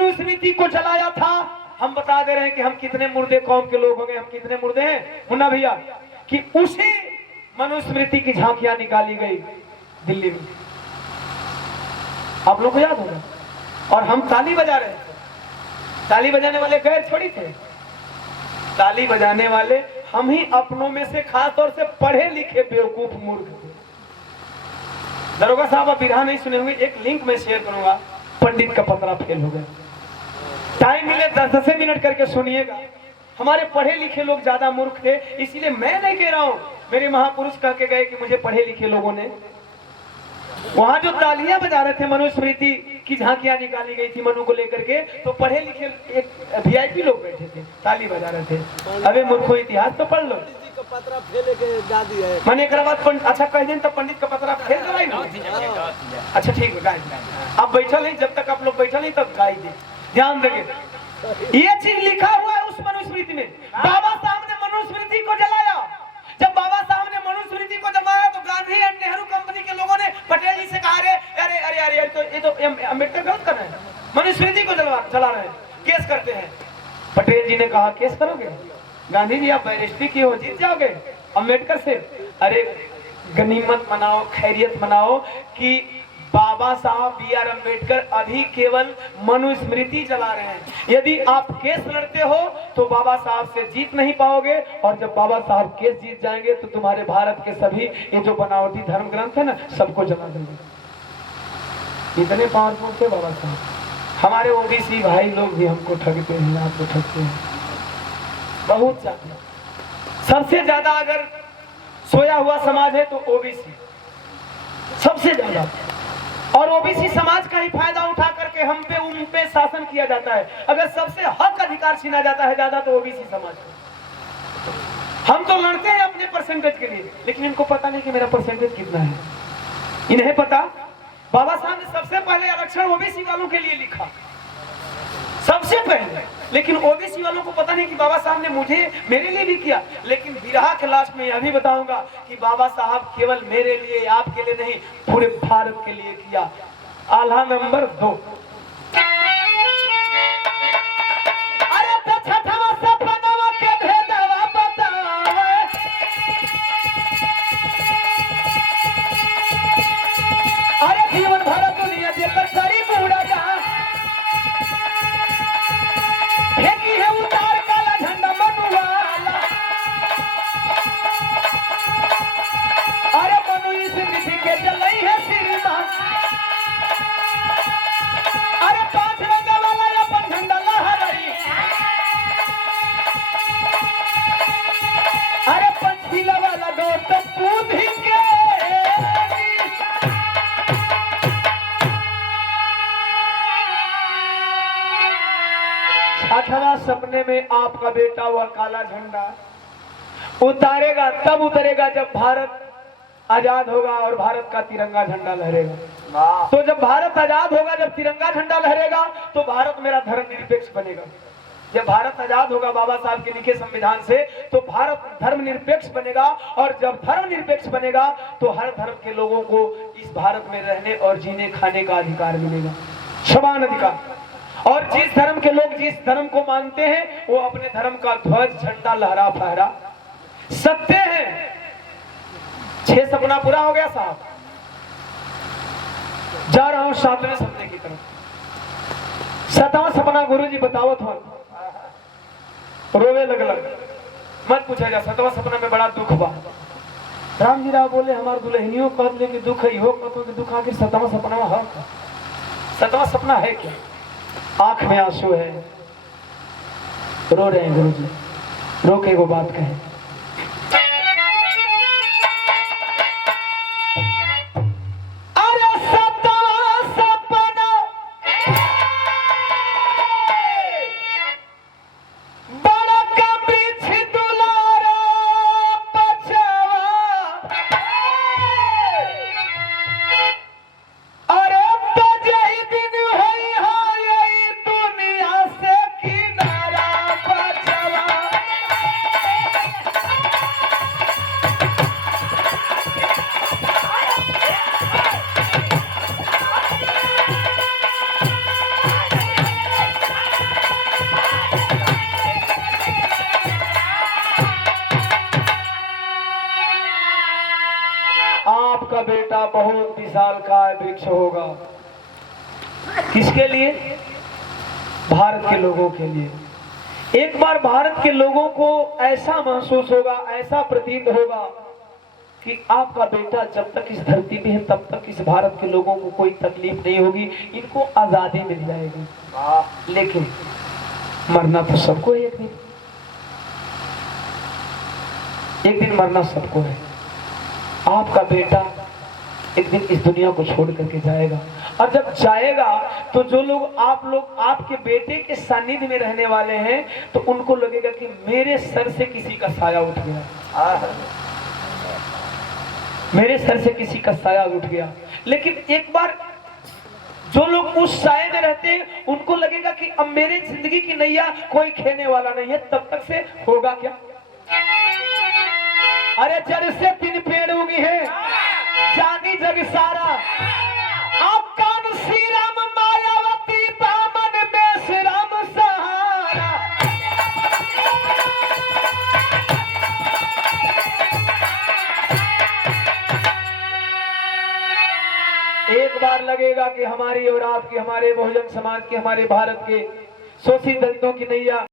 मनुस्मृति को जलाया था। हम बता दे रहे हैं कि हम कितने मुर्दे कौम के लोग हो गए, हम कितने मुर्दे हैं मुन्ना भैया, कि उसी मनुस्मृति की झांकियां निकाली गई दिल्ली में। आप लोग को याद होगा। और हम ताली बजा रहे थे, ताली बजाने वाले गैर थोड़ी थे, ताली बजाने वाले हम ही अपनों में से खास तौर से पढ़े लिखे बेवकूफ मूर्ख थे। दरोगा साहब आप बिरहा नहीं सुने होंगे, एक लिंक में शेयर करूंगा, पंडित का पतरा फेल हो गया। टाइम मिले 10-10 मिनट करके सुनिएगा। हमारे पढ़े लिखे लोग ज्यादा मूर्ख थे, इसीलिए मैं नहीं कह रहा हूं, मेरे महापुरुष कह के गए कि मुझे पढ़े लिखे लोगों ने। वहां जो तालियां बजा रहे थे, मनुस्मृति की झांकियां निकाली गई थी मनु को लेकर के, तो पढ़े लिखे एक वीआईपी लोग बैठे थे, ताली बजा रहे थे। अबे मूर्खों, इतिहास तो पढ़ लो। पतरा फेले के दादी है मैंने एक बात अच्छा कह दें, तब पंडित का पतरा फेल कराई। अच्छा ठीक है, गाय आप बैठल नहीं, जब तक आप लोग बैठल नहीं तब गाय दे, ध्यान देंगे। ये चीज लिखा हुआ है उस मनुस्मृति में। बाबा साहब ने मनुस्मृति को जलाया। जब बाबा साहब ने मनुस्मृति को जलाया तो गांधी एंड नेहरू कंपनी के लोगों ने पटेल जी से कहा, अरे अरे अरे अरे तो ये तो अम्बेडकर गलत कर रहे हैं, मनुस्मृति को जला रहे हैं, केस करते हैं। पटेल जी ने कहा केस करोगे? गांधी जी आप बैरिस्ट्री की हो, जीत जाओगे अम्बेडकर से। अरे गनीमत मनाओ, खैरियत मनाओ कि बाबा साहब बी.आर. अम्बेडकर अभी केवल मनुस्मृति जला रहे हैं। यदि आप केस लड़ते हो तो बाबा साहब से जीत नहीं पाओगे, और जब बाबा साहब केस जीत जाएंगे तो तुम्हारे भारत के सभी ये जो बनावटी धर्म ग्रंथ है ना, सबको जला देंगे। इतने पावरफुल थे बाबा साहब। हमारे ओबीसी भाई लोग भी हमको ठगते हैं, आपको ठगते हैं बहुत ज्यादा। सबसे ज्यादा अगर सोया हुआ समाज है तो ओबीसी सबसे ज्यादा, और ओबीसी समाज का ही फायदा उठा करके हम पे उन पे शासन किया जाता है। अगर सबसे हक अधिकार छीना जाता है ज्यादा तो ओबीसी समाज का। हम तो लड़ते हैं अपने परसेंटेज के लिए, लेकिन इनको पता नहीं कि मेरा परसेंटेज कितना है। इन्हें पता, बाबा साहब ने सबसे पहले आरक्षण ओबीसी वालों के लिए लिखा, सबसे पहले। लेकिन ओबीसी वालों को पता नहीं कि बाबा साहब ने मेरे लिए भी किया। लेकिन बिरहा के लास्ट में यह भी बताऊंगा कि बाबा साहब केवल मेरे लिए, आपके लिए नहीं, पूरे भारत के लिए किया। आल्हा नंबर 2। अठवा सपने में आपका बेटा वह काला झंडा उतारेगा, तब उतरेगा जब भारत आजाद होगा और भारत का तिरंगा झंडा लहरेगा। तो जब भारत आजाद होगा, जब तिरंगा झंडा लहरेगा, तो भारत मेरा धर्मनिरपेक्ष बनेगा। जब भारत आजाद होगा बाबा साहब के लिखे संविधान से, तो भारत धर्मनिरपेक्ष बनेगा, और जब धर्मनिरपेक्ष बनेगा तो हर धर्म के लोगों को इस भारत में रहने और जीने खाने का अधिकार मिलेगा, समान अधिकार। और जिस धर्म के लोग जिस धर्म को मानते हैं वो अपने धर्म का ध्वज झंडा लहरा फहरा सकते हैं। 6 सपना पूरा हो गया साहब। जा रहा हूं 7वें सपने की तरफ। 7वां सपना गुरुजी बताओ था, रोवे लगल, मत पूछा जा। 7वां सपना में बड़ा दुख बा। राम जी राव बोले हमारे दुल्हनियों कह ले कि दुख हो, कहते कि दुख आखिर 7वां सपना में है। 7वां सपना है क्या? आंख में आंसू है, रो रहे हैं गुरुजी। रो के वो बात कहे, विशाल काय वृक्ष होगा। किसके लिए? भारत के लोगों के लिए। एक बार भारत के लोगों को ऐसा महसूस होगा, ऐसा प्रतीत होगा कि आपका बेटा जब तक इस धरती में है तब तक इस भारत के लोगों को कोई तकलीफ नहीं होगी, इनको आजादी मिल जाएगी। लेकिन मरना तो सबको है, एक दिन मरना सबको है। आपका बेटा एक दिन इस दुनिया को छोड़ करके जाएगा, और जब जाएगा तो जो लोग आपके बेटे के सानिध्य में रहने वाले हैं तो उनको लगेगा कि मेरे सर से किसी का साया उठ गया, मेरे सर से किसी का साया उठ गया। लेकिन एक बार जो लोग उस साये में रहते हैं उनको लगेगा कि अब मेरे जिंदगी की नैया कोई खेने वाला नहीं है। तब तक से होगा क्या? अरे जड़ से 3 पेड़ उगी है, जानी जग सारा। आप कौन श्री राम मायावती दामन में श्री राम सहारा। एक बार लगेगा कि हमारी और आपकी, हमारे बहुजन समाज की, हमारे भारत के शोषित दलितों की नैया